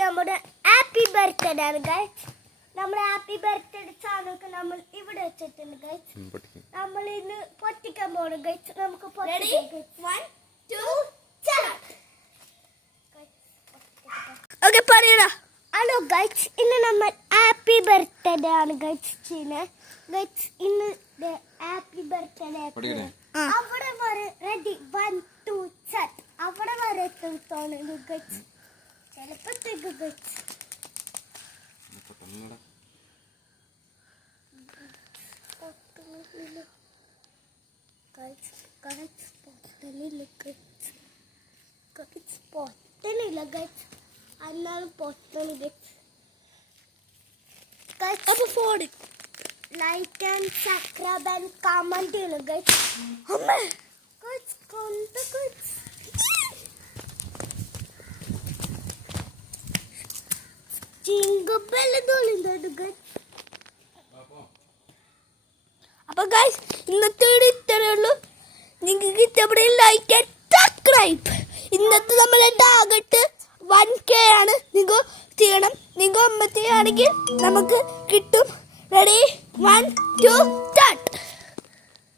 നമ്മുടെ happy birthday ആണ് guys. നമ്മുടെ ഹാപ്പി ബർത്ത്ഡേ സാധനമൊക്കെ നമ്മൾ ഇവിടെ വെച്ചിട്ടുണ്ട് ഗൈസ്. നമ്മൾ ഇന്ന് പൊട്ടിക്കാൻ പോകണം ഗൈസ്. നമുക്ക് ഓക്കെ പറയടാ. ഹലോ ഗൈസ്, ഇന്ന് നമ്മൾ ഹാപ്പി ബർത്ത്ഡേ ആണ് ഗൈസ് ചെയ്യുന്നത് ഗൈസ്. ഇന്ന് ഹാപ്പി ബർത്ത്ഡേ അവിടെ വരെ റെഡി 1 2 സെറ്റ് അവിടെ വരെ തോന്നുന്നു ഗൈസ്. ചിലപ്പോഴത്തേക്ക് ഗൈസ് പൊട്ടനില്ല ഗൈസ്. എന്നാലും പൊട്ടന് ഗൈസ്. അപ്പൊ phone like and subscribe and comment ചെയ്യണം ഗൈസ്. അമ്മേ ഗൈസ് കണ്ട ഗൈസ്. ജിംഗബെൽ തോളിന്താണ് ഗൈസ്. അപ്പൊ ഗൈസ് ഇന്നത്തെ ഇത്രയേ ഉള്ളൂ. നിങ്ങൾക്ക് ഇഷ്ടപ്പെട്ട ലൈക്ക് ആൻഡ് സബ്സ്ക്രൈബ്. ഇന്നത്തെ നമ്മളെ ടാർഗറ്റ് 1K ആണ്. നിങ്ങൾ ചെയ്യണം. നിങ്ങൾ 50 ആണെങ്കിൽ നമുക്ക് കിട്ടും. Ready 1 2 start.